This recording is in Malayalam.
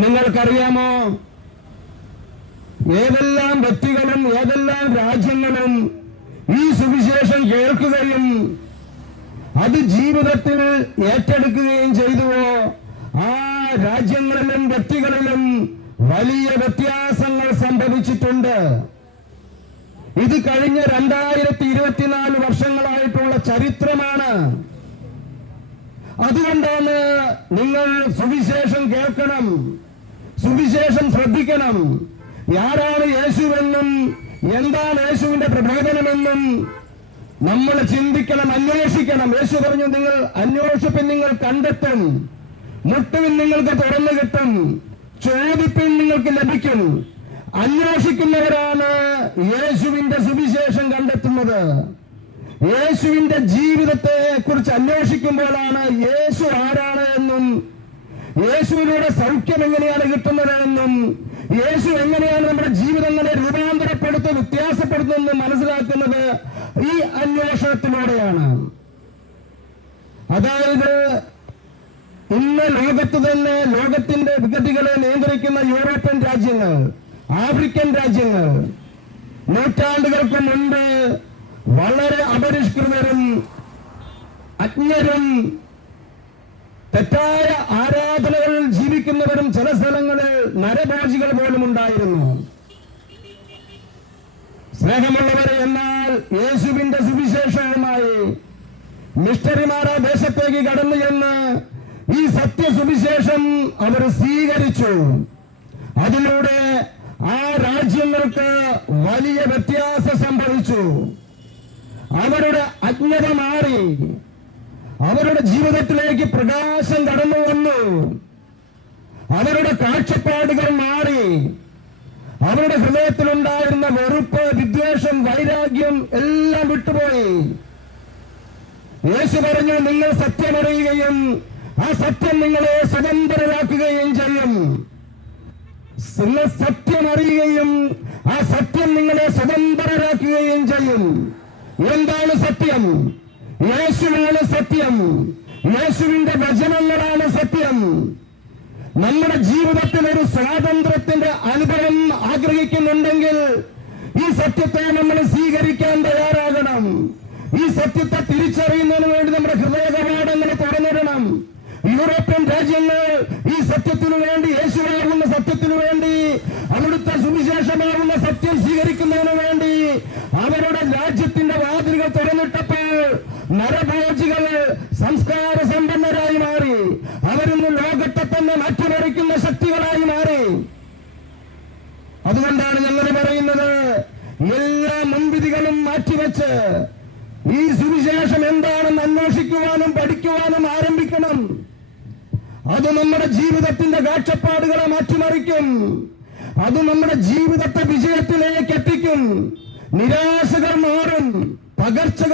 നിങ്ങൾക്കറിയാമോ, ഏതെല്ലാം വ്യക്തികളും ഏതെല്ലാം രാജ്യങ്ങളും ഈ സുവിശേഷം കേൾക്കുകയും അത് ജീവിതത്തിൽ ഏറ്റെടുക്കുകയും ചെയ്തുവോ, ആ രാജ്യങ്ങളിലും വ്യക്തികളിലും വലിയ വ്യത്യാസങ്ങൾ സംഭവിച്ചിട്ടുണ്ട്. ഇത് കഴിഞ്ഞ 2024 വർഷങ്ങളായിട്ടുള്ള ചരിത്രമാണ്. അതുകൊണ്ടാണ് നിങ്ങൾ സുവിശേഷം കേൾക്കണം, സുവിശേഷം ശ്രദ്ധിക്കണം. ആരാണ് യേശുവെന്നും എന്താണ് യേശുവിന്റെ പ്രബോധനമെന്നും നമ്മൾ ചിന്തിക്കണം, അന്വേഷിക്കണം. യേശു പറഞ്ഞു, നിങ്ങൾ അന്വേഷിപ്പിൻ നിങ്ങൾ കണ്ടെത്തും, മുട്ടുവിൻ നിങ്ങൾക്ക് തുറന്നു കിട്ടും, ചോദിപ്പിൻ നിങ്ങൾക്ക് ലഭിക്കും. അന്വേഷിക്കുന്നവരാണ് യേശുവിന്റെ സുവിശേഷം കണ്ടെത്തുന്നത്. യേശുവിന്റെ ജീവിതത്തെ കുറിച്ച് അന്വേഷിക്കുമ്പോഴാണ് യേശു ആരാണ് എന്നും യേശുവിലൂടെ സൗഖ്യം എങ്ങനെയാണ് കിട്ടുന്നത് എന്നും യേശു എങ്ങനെയാണ് നമ്മുടെ ജീവിതങ്ങളെ രൂപാന്തരപ്പെടുത്തി വ്യത്യാസപ്പെടുത്തുന്നത് മനസ്സിലാക്കുന്നത് ഈ അന്വേഷണത്തിലൂടെയാണ്. അതായത് ഇന്ന് ലോകത്ത് തന്നെ ലോകത്തിന്റെ വിഗതികളെ നിയന്ത്രിക്കുന്ന യൂറോപ്യൻ രാജ്യങ്ങൾ, ആഫ്രിക്കൻ രാജ്യങ്ങൾ നൂറ്റാണ്ടുകൾക്ക് മുൻപ് വളരെ അപരിഷ്കൃതരും അജ്ഞരും തെറ്റായ ആരാധനകളിൽ ജീവിക്കുന്നവരും ചില സ്ഥലങ്ങളിൽ നരഭോജികൾ പോലും ഉണ്ടായിരുന്നു. സ്നേഹമുള്ളവരെ, എന്നാൽ യേശുവിന്റെ സുവിശേഷവുമായി മിഷണറിമാർ ആ ദേശത്തേക്ക് കടന്നു ചെന്ന് ഈ സത്യസുവിശേഷം അവർ സ്വീകരിച്ചു. അതിലൂടെ ആ രാജ്യങ്ങൾക്ക് വലിയ വ്യത്യാസം സംഭവിച്ചു. അവരുടെ അജ്ഞത മാറി, അവരുടെ ജീവിതത്തിലേക്ക് പ്രകാശം കടന്നു വന്നു, അവരുടെ കാഴ്ചപ്പാടുകൾ മാറി, അവരുടെ ഹൃദയത്തിലുണ്ടായിരുന്ന വെറുപ്പ്, വിദ്വേഷം, വൈരാഗ്യം എല്ലാം വിട്ടുപോയി. യേശു പറഞ്ഞു, നിങ്ങൾ സത്യമറിയുകയും ആ സത്യം നിങ്ങളെ സ്വതന്ത്രരാക്കുകയും ചെയ്യും. നിങ്ങൾ സത്യമറിയുകയും ആ സത്യം നിങ്ങളെ സ്വതന്ത്രരാക്കുകയും ചെയ്യും. എന്താണ് സത്യം? യേശുവാണ് സത്യം. യേശുവിന്റെ വചനങ്ങളാണ് സത്യം. നമ്മുടെ ജീവിതത്തിൽ ഒരു സ്വാതന്ത്ര്യത്തിന്റെ അനുഭവം ആഗ്രഹിക്കുന്നുണ്ടെങ്കിൽ ഈ സത്യത്തെ നമ്മൾ സ്വീകരിക്കാൻ തയ്യാറാകണം. ഈ സത്യത്തെ തിരിച്ചറിയുന്നതിന് വേണ്ടി നമ്മുടെ ഹൃദയ കവാടങ്ങൾ തുറന്നിടണം. യൂറോപ്യൻ രാജ്യങ്ങൾ ഈ സത്യത്തിനു വേണ്ടി, യേശുവാകുന്ന സത്യത്തിനു വേണ്ടി, അവിടുത്തെ സുവിശേഷമാകുന്ന സത്യം സ്വീകരിക്കുന്നതിന് വേണ്ടി അവരുടെ രാജ്യത്തിന്റെ വാതിലുകൾ തുറന്നിട്ടപ്പോൾ നരഭോജികൾ സംസ്കാര സമ്പന്നരായി മാറി. അവരിന്ന് ലോകത്തെ തന്നെ മാറ്റിമറിക്കുന്ന ശക്തികളായി മാറി. അതുകൊണ്ടാണ് ഞങ്ങൾ പറയുന്നത്, എല്ലാ മുൻവിധികളും മാറ്റിവെച്ച് ഈ സുവിശേഷം എന്താണെന്ന് അന്വേഷിക്കുവാനും പഠിക്കുവാനും ആരംഭിക്കണം. അത് നമ്മുടെ ജീവിതത്തിന്റെ കാഴ്ചപ്പാടുകളെ മാറ്റിമറിക്കും. അത് നമ്മുടെ ജീവിതത്തെ വിജയത്തിലേക്ക് എത്തിക്കും. നിരാശകൾ മാറും, പകർച്ചകൾ